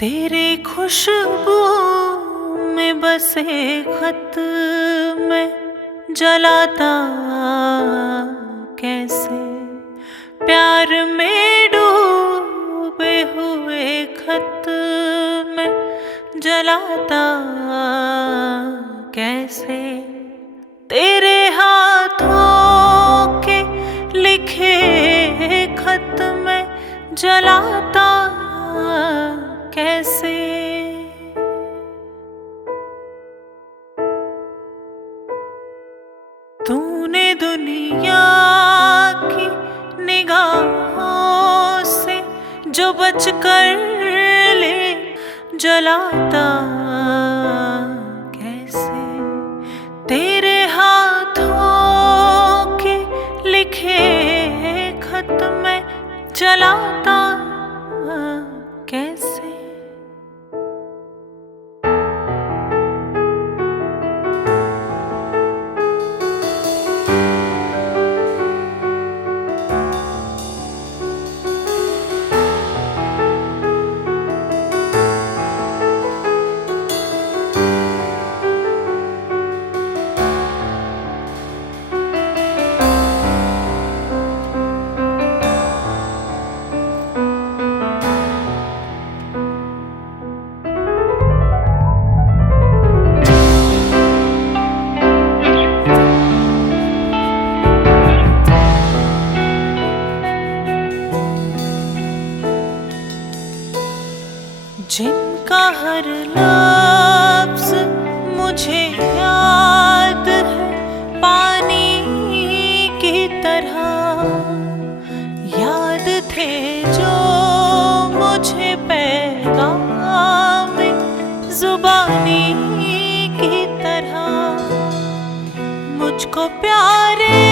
तेरे खुशबू में बसे खत में जलाता कैसे, प्यार में डूबे हुए खत में जलाता कैसे, तेरे हाथों के लिखे खत में जलाता कैसे। तूने दुनिया की निगाहों से जो बच कर ले जलाता कैसे, तेरे हाथों के लिखे खत में जलाता कैसे। जिनका हर लफ्ज़ मुझे याद है पानी की तरह, याद थे जो मुझे पैगाम ज़ुबानी की तरह, मुझको प्यारे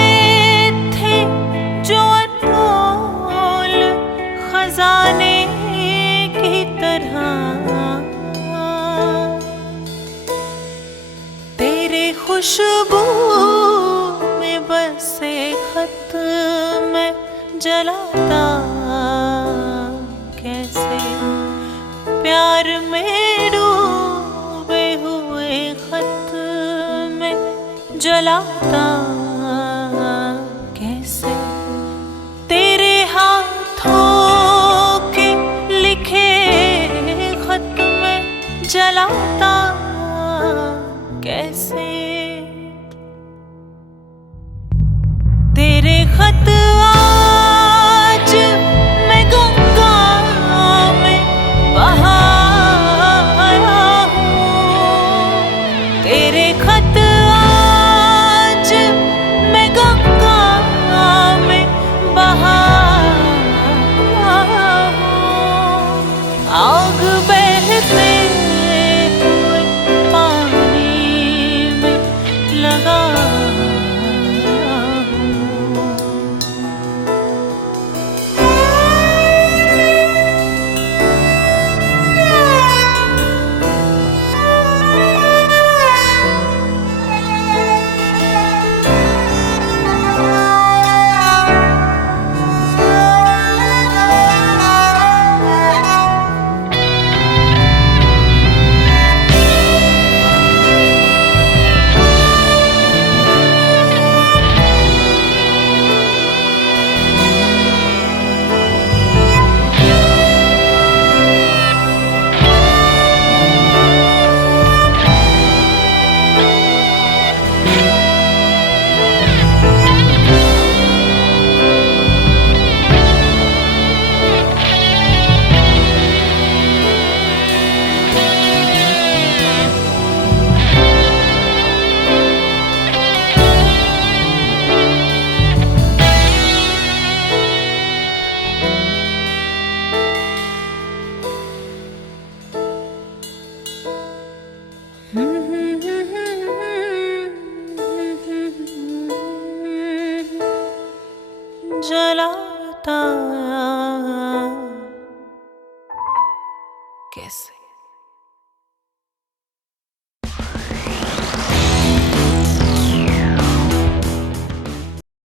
थे जो अनमोल खजाने की तरह, तेरे खुशबू में बसे खत में जलाता कैसे, प्यार में डूबे हुए खत में जलाता कैसे, तेरे हाथों के लिखे खत में जलाता कैसे, तेरे खत आज मैं गंगा में बहाया हूँ, तेरे खत आज मैं गंगा में बहाया हूँ, आग बहते हुए पानी में लगा जलाता कैसे।